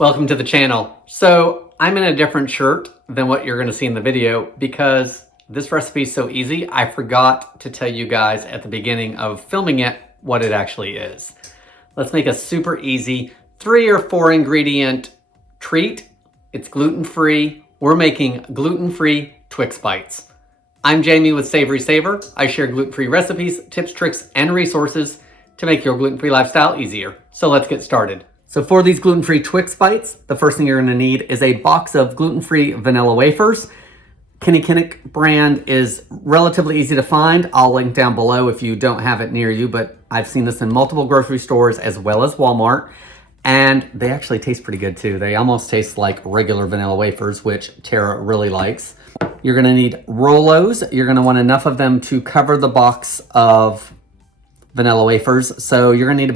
Welcome to the channel. So I'm in a different shirt than what you're gonna see in the video because this recipe is so easy. I forgot to tell you guys at the beginning of filming it what it actually is. Let's make a super easy 3 or 4 ingredient treat. It's gluten-free. We're making gluten-free Twix Bites. I'm Jamie with SavorySaver. I share gluten-free recipes, tips, tricks, and resources to make your gluten-free lifestyle easier. So let's get started. So for these gluten-free Twix Bites, the first thing you're gonna need is a box of gluten-free vanilla wafers. Kinnick brand is relatively easy to find. I'll link down below if you don't have it near you, but I've seen this in multiple grocery stores as well as Walmart. And they actually taste pretty good too. They almost taste like regular vanilla wafers, which Tara really likes. You're gonna need Rolos. You're gonna want enough of them to cover the box of vanilla wafers. So you're gonna need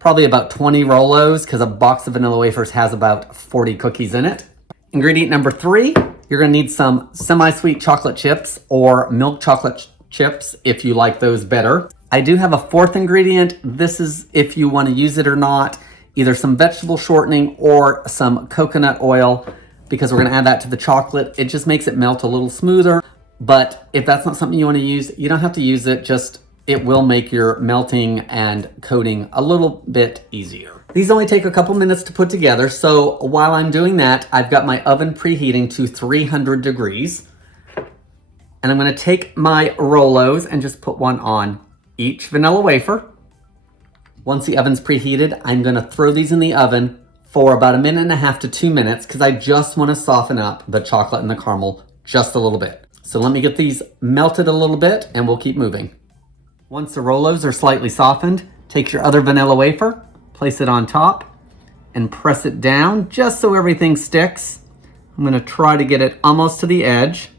probably about 20 Rolos because a box of vanilla wafers has about 40 cookies in it. Ingredient number 3, you're gonna need some semi-sweet chocolate chips or milk chocolate chips if you like those better. I do have a 4th ingredient. This is if you wanna use it or not, either some vegetable shortening or some coconut oil, because we're gonna add that to the chocolate. It just makes it melt a little smoother. But if that's not something you wanna use, you don't have to use it, it will make your melting and coating a little bit easier. These only take a couple minutes to put together, so while I'm doing that, I've got my oven preheating to 300 degrees. And I'm gonna take my Rolos and just put one on each vanilla wafer. Once the oven's preheated, I'm gonna throw these in the oven for about 1.5 to 2 minutes because I just wanna soften up the chocolate and the caramel just a little bit. So let me get these melted a little bit and we'll keep moving. Once the Rolos are slightly softened, take your other vanilla wafer, place it on top, and press it down just so everything sticks. I'm gonna try to get it almost to the edge.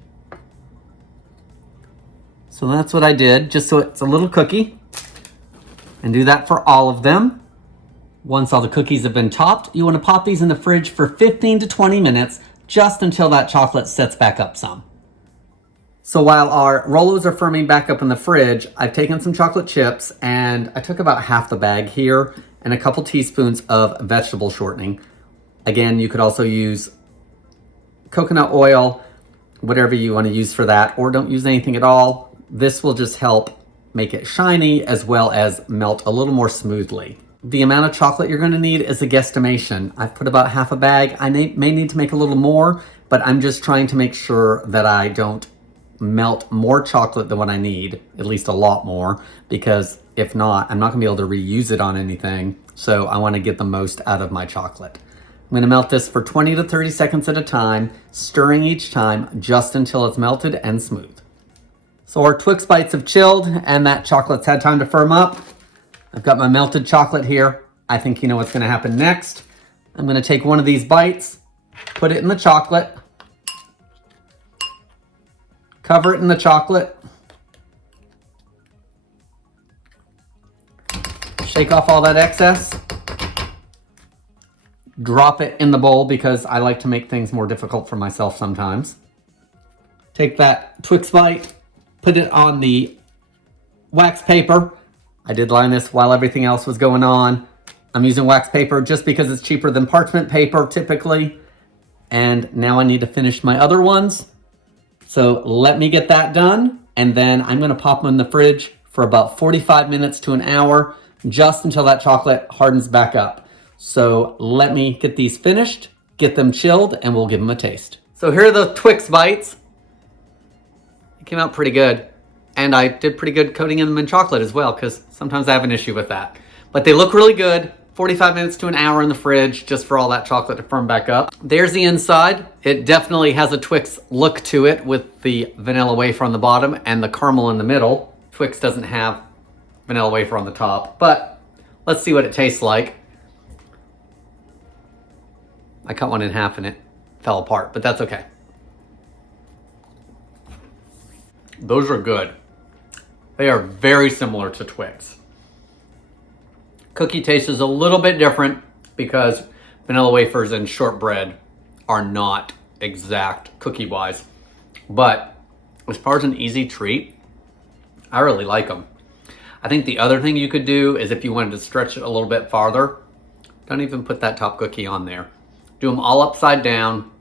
So that's what I did, just so it's a little cookie. And do that for all of them. Once all the cookies have been topped, you wanna pop these in the fridge for 15 to 20 minutes, just until that chocolate sets back up some. So while our Rolos are firming back up in the fridge, I've taken some chocolate chips and I took about half the bag here and a couple teaspoons of vegetable shortening. Again, you could also use coconut oil, whatever you want to use for that, or don't use anything at all. This will just help make it shiny as well as melt a little more smoothly. The amount of chocolate you're going to need is a guesstimation. I've put about half a bag. I may need to make a little more, but I'm just trying to make sure that I don't melt more chocolate than what I need, at least a lot more, because if not, I'm not gonna be able to reuse it on anything. So I wanna get the most out of my chocolate. I'm gonna melt this for 20 to 30 seconds at a time, stirring each time just until it's melted and smooth. So our Twix Bites have chilled and that chocolate's had time to firm up. I've got my melted chocolate here. I think you know what's gonna happen next. I'm gonna take one of these bites, put it in the chocolate, cover it in the chocolate, shake off all that excess, drop it in the bowl because I like to make things more difficult for myself sometimes. Take that Twix Bite, put it on the wax paper. I did line this while everything else was going on. I'm using wax paper just because it's cheaper than parchment paper typically. And now I need to finish my other ones. So let me get that done, and then I'm gonna pop them in the fridge for about 45 minutes to an hour, just until that chocolate hardens back up. So let me get these finished, get them chilled, and we'll give them a taste. So here are the Twix Bites. It came out pretty good. And I did pretty good coating them in chocolate as well, because sometimes I have an issue with that. But they look really good. 45 minutes to an hour in the fridge just for all that chocolate to firm back up. There's the inside. It definitely has a Twix look to it with the vanilla wafer on the bottom and the caramel in the middle. Twix doesn't have vanilla wafer on the top, but let's see what it tastes like. I cut one in half and it fell apart, but that's okay. Those are good. They are very similar to Twix. Cookie taste is a little bit different because vanilla wafers and shortbread are not exact cookie-wise. But as far as an easy treat, I really like them. I think the other thing you could do is if you wanted to stretch it a little bit farther, don't even put that top cookie on there. do them all upside down,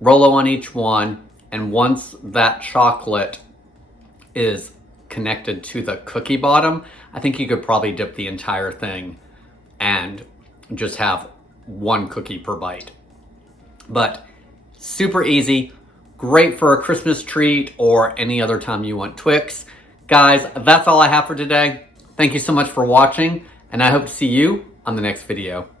Rolo on each one, and once that chocolate is connected to the cookie bottom, I think you could probably dip the entire thing and just have one cookie per bite. But super easy, great for a Christmas treat or any other time you want Twix. Guys, that's all I have for today. Thank you so much for watching, and I hope to see you on the next video.